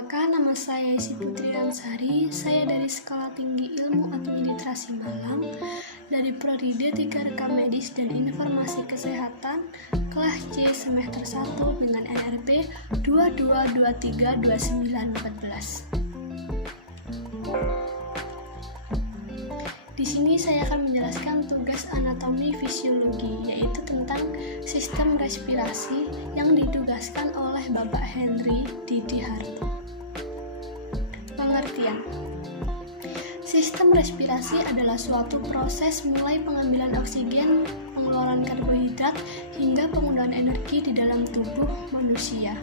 Perkenalkan, nama saya Isi Putri Ansari. Saya dari Sekolah Tinggi Ilmu Administrasi Malang, dari Prodi D3 Rekam Medis dan Informasi Kesehatan, kelas C semester 1 dengan NRP 22232914. Di sini saya akan menjelaskan tugas anatomi fisiologi, yaitu tentang sistem respirasi yang ditugaskan oleh Bapak Henry Didi Harto. Pengertian: sistem respirasi adalah suatu proses mulai pengambilan oksigen, pengeluaran karbohidrat, hingga penggunaan energi di dalam tubuh manusia.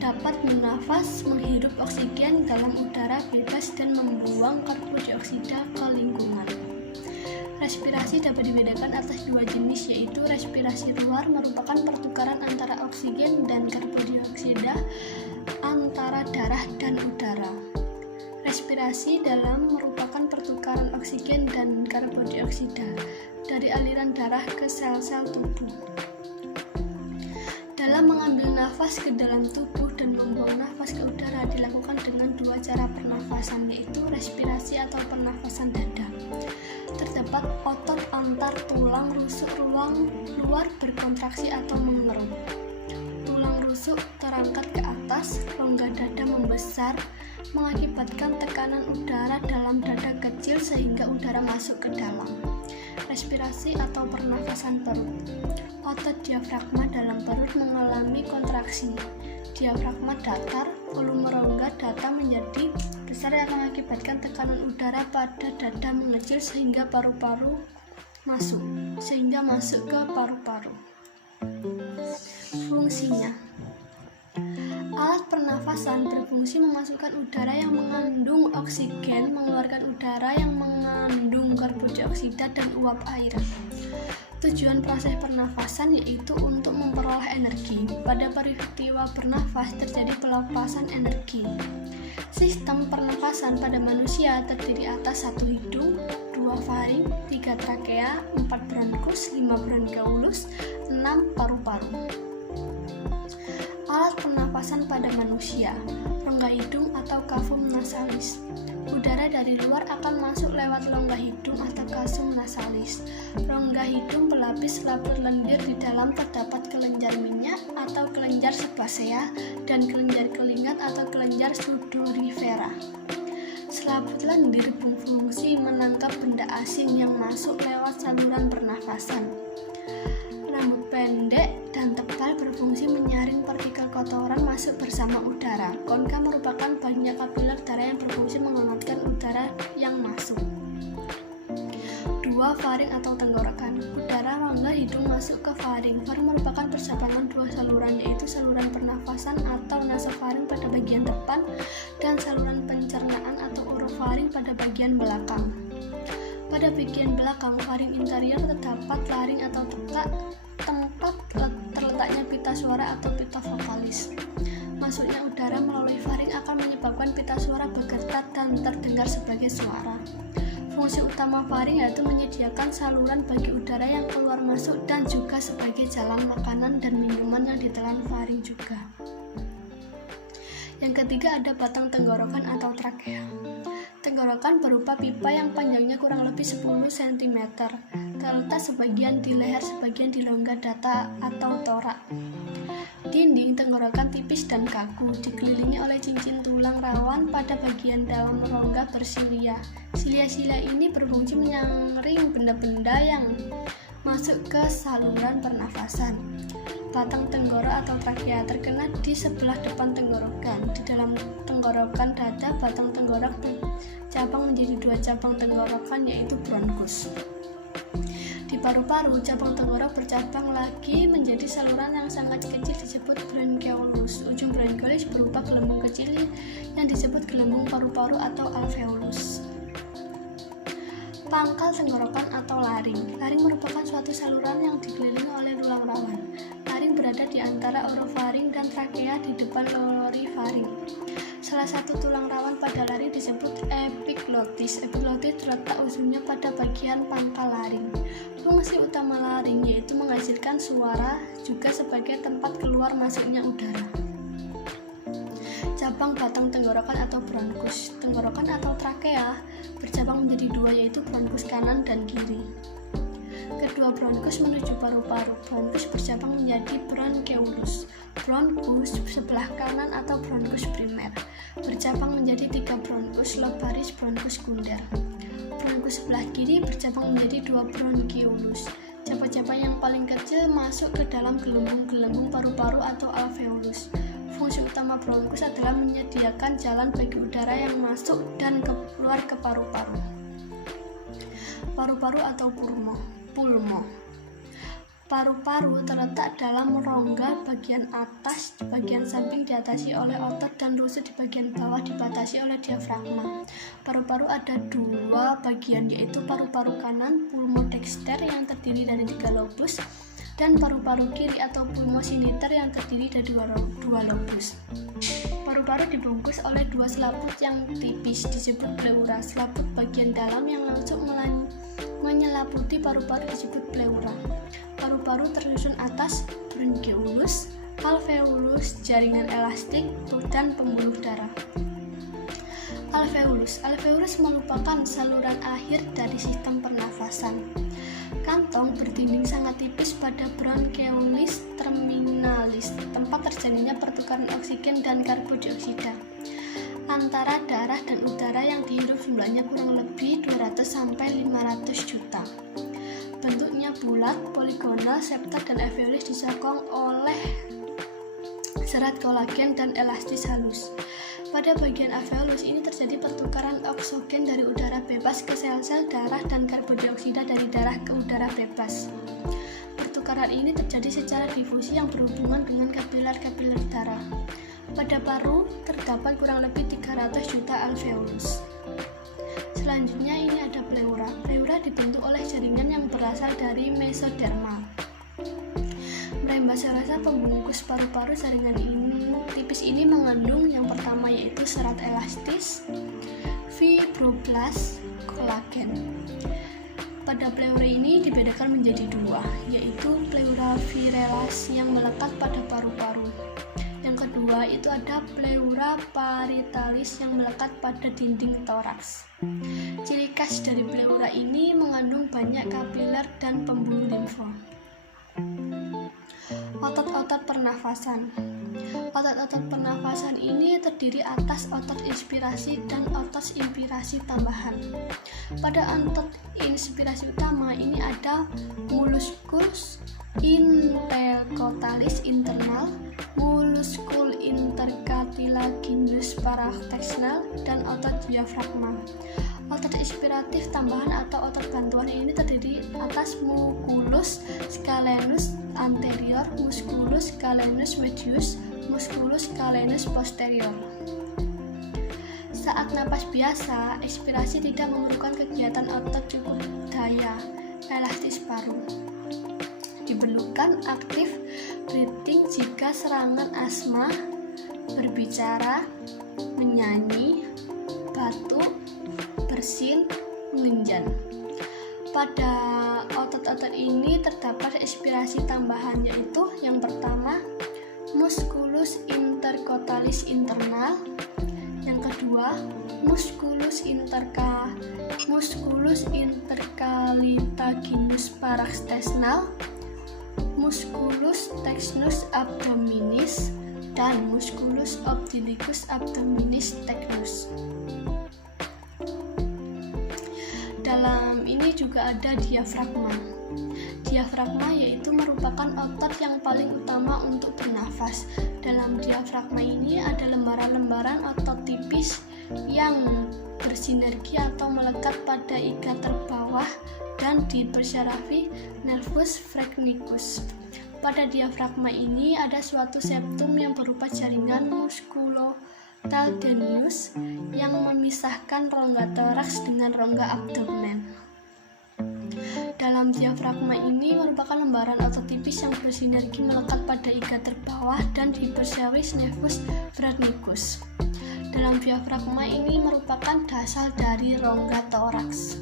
Dapat bernafas, menghirup oksigen dalam udara bebas dan membuang karbon dioksida ke lingkungan. Respirasi dapat dibedakan atas dua jenis, yaitu respirasi luar merupakan pertukaran antara oksigen dan karbon dioksida antara darah dan udara. Respirasi dalam merupakan pertukaran oksigen dan karbon dioksida dari aliran darah ke sel-sel tubuh. Dalam mengambil nafas ke dalam tubuh dan membuang nafas ke udara dilakukan dengan dua cara pernafasan, yaitu respirasi atau pernafasan dada. Terdapat otot antar tulang rusuk ruang luar berkontraksi atau mengerut. Tulang rusuk terangkat ke atas, rongga dada membesar, mengakibatkan tekanan udara dalam dada kecil sehingga udara masuk ke dalam. Respirasi atau pernafasan perut. Otot diafragma dalam perut mengalami kontraksi. Diafragma datar, volume rongga dada menjadi besar yang mengakibatkan tekanan udara pada dada mengecil sehingga paru-paru masuk ke paru-paru. Fungsinya: alat pernafasan berfungsi memasukkan udara yang mengandung oksigen, mengeluarkan udara yang mengandung karbon dioksida dan uap air. Tujuan proses pernafasan yaitu untuk memperoleh energi. Pada peristiwa bernafas terjadi pelepasan energi. Sistem pernafasan pada manusia terdiri atas 1 hidung, 2 faring, 3 trakea, 4 bronkus, 5 bronkiolus, 6 paru-paru. Alat pernafasan pada manusia: rongga hidung atau cavum nasalis. Udara dari luar akan masuk lewat rongga hidung atau cavum nasalis. Rongga hidung pelapis selaput lendir, di dalam terdapat kelenjar minyak atau kelenjar sebasea dan kelenjar kelingat atau kelenjar sudorifera. Selaput lendir berfungsi menangkap benda asing yang masuk lewat saluran pernafasan. Rambut pendek dan tebal berfungsi menyaring partikel kotoran masuk bersama udara. Konka merupakan banyak kapiler darah yang berfungsi menghangatkan udara yang masuk. 2 faring atau tenggorokan. Udara rongga hidung masuk ke faring. Faring merupakan percabangan dua saluran, yaitu saluran pernafasan atau nasofaring pada bagian depan dan saluran pencernaan atau orofaring pada bagian belakang. Pada bagian belakang faring interior terdapat laring atau tempat terletaknya pita suara atau pita vokalis. Masuknya udara melalui faring akan menyebabkan pita suara bergetar dan terdengar sebagai suara. Fungsi utama faring yaitu menyediakan saluran bagi udara yang keluar masuk dan juga sebagai jalan makanan dan minuman yang ditelan faring juga. Yang ketiga ada batang tenggorokan atau trakea. Tenggorokan berupa pipa yang panjangnya kurang lebih 10 cm, terletak sebagian di leher, sebagian di rongga dada atau torak. Dinding tenggorokan tipis dan kaku, dikelilingi oleh cincin tulang rawan pada bagian dalam rongga bersilia. Silia-silia ini berfungsi menyaring benda-benda yang masuk ke saluran pernafasan. Batang tenggorok atau trakea terkena di sebelah depan tenggorokan. Di dalam tenggorokan dada, batang tenggorok bercabang menjadi 2 cabang tenggorokan, yaitu bronkus. Di paru-paru, cabang tenggorok bercabang lagi menjadi saluran yang sangat kecil disebut bronkiolus. Ujung bronkiolus berupa gelembung kecil yang disebut gelembung paru-paru atau alveolus. Pangkal tenggorokan atau laring. Laring merupakan suatu saluran yang dikelilingi oleh tulang rawan. Laring berada di antara orofaring dan trakea di depan lorifaring. Salah satu tulang rawan pada laring disebut epiglotis. Epiglotis terletak ujungnya pada bagian pangkal laring. Fungsi utama laring yaitu menghasilkan suara, juga sebagai tempat keluar masuknya udara. Cabang batang tenggorokan atau bronkus. Tenggorokan atau trakea bercabang menjadi dua, yaitu bronkus kanan dan kiri. Kedua bronkus menuju paru-paru. Bronkus bercabang menjadi bronkeolus. Bronkus sebelah kanan atau bronkus primer bercabang menjadi 3 bronkus lobaris bronkus sekunder. Bronkus sebelah kiri bercabang menjadi 2 bronkiolus. Cabang-cabang yang paling kecil masuk ke dalam gelembung-gelembung paru-paru atau alveolus. Fungsi utama bronkus adalah menyediakan jalan bagi udara yang masuk dan keluar ke paru-paru. Paru-paru atau pulmo. Paru-paru terletak dalam rongga bagian atas, di bagian samping diatasi oleh otot dan rusuk di bagian bawah dibatasi oleh diafragma. Paru-paru ada 2 bagian, yaitu paru-paru kanan pulmodexter yang terdiri dari 3 lobus dan paru-paru kiri atau pulmosiniter yang terdiri dari 2 lobus. Paru-paru dibungkus oleh 2 selaput yang tipis disebut pleura. Selaput bagian dalam yang langsung menyelaputi paru-paru disebut pleura. Paru-paru tersusun atas bronkeolus, alveolus, jaringan elastik, dan pembuluh darah. Alveolus merupakan saluran akhir dari sistem pernafasan. Kantong berdinding sangat tipis pada bronkeolis terminalis, tempat terjadinya pertukaran oksigen dan karbondioksida antara darah dan udara yang dihirup jumlahnya kurang lebih 200-500 juta. Bentuknya bulat, poligonal, septa dan alveolus disokong oleh serat kolagen dan elastis halus. Pada bagian alveolus ini terjadi pertukaran oksigen dari udara bebas ke sel-sel darah dan karbondioksida dari darah ke udara bebas. Pertukaran ini terjadi secara difusi yang berhubungan dengan kapiler-kapiler darah. Pada paru terdapat kurang lebih 300 juta alveolus. Selanjutnya ini ada pleura. Pleura dibentuk oleh jaringan yang berasal dari mesoderma. Membran pembungkus paru-paru. Jaringan tipis ini mengandung yang pertama yaitu serat elastis, fibroblast, kolagen. Pada pleura ini dibedakan menjadi 2, yaitu pleura virelas yang melekat pada paru-paru. Yang kedua itu ada pleura parietalis yang melekat pada dinding toraks. Ciri khas dari pleura ini mengandung banyak kapiler dan pembuluh limfa. Otot-otot pernafasan. Otot-otot pernafasan ini terdiri atas otot inspirasi dan otot inspirasi tambahan. Pada otot inspirasi utama ini ada molluscus intercalaris internal, molluscus intercartilaginous paraktexnal, dan otot diafragma. Otot inspiratif tambahan atau otot bantuan ini terdiri atas musculus scalenus anterior, musculus scalenus medius, musculus scalenus posterior. Saat napas biasa, ekspirasi tidak memerlukan kegiatan otot cukup daya elastis paru. Diperlukan aktif breathing jika serangan asma, berbicara, menyanyi, batuk, bersin, mengenjan. Pada otot-otot ini terdapat inspirasi tambahan, yaitu yang pertama musculus intercalaris internal, yang kedua musculus intercalitaginous paraktexnal, musculus texnus abdominis, dan musculus obtulicus abdominis tecnus. Dalam ini juga ada diafragma. Diafragma yaitu merupakan otot yang paling utama untuk bernafas. Dalam diafragma ini ada lembaran-lembaran otot tipis yang bersinergi atau melekat pada iga terbawah dan dipersyarafi nervus phreniticus. Pada diafragma ini ada suatu septum yang berupa jaringan musculotalgenous yang memisahkan rongga toraks dengan rongga abdomen. Dalam diafragma ini merupakan lembaran otot tipis yang bersinergi melekat pada iga terbawah dan dipersyarafi nervus phreniticus. Dalam diafragma ini merupakan dasar dari rongga toraks.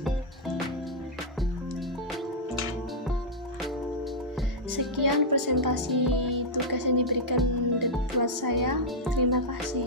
Sekian presentasi tugas yang diberikan kelas saya. Terima kasih.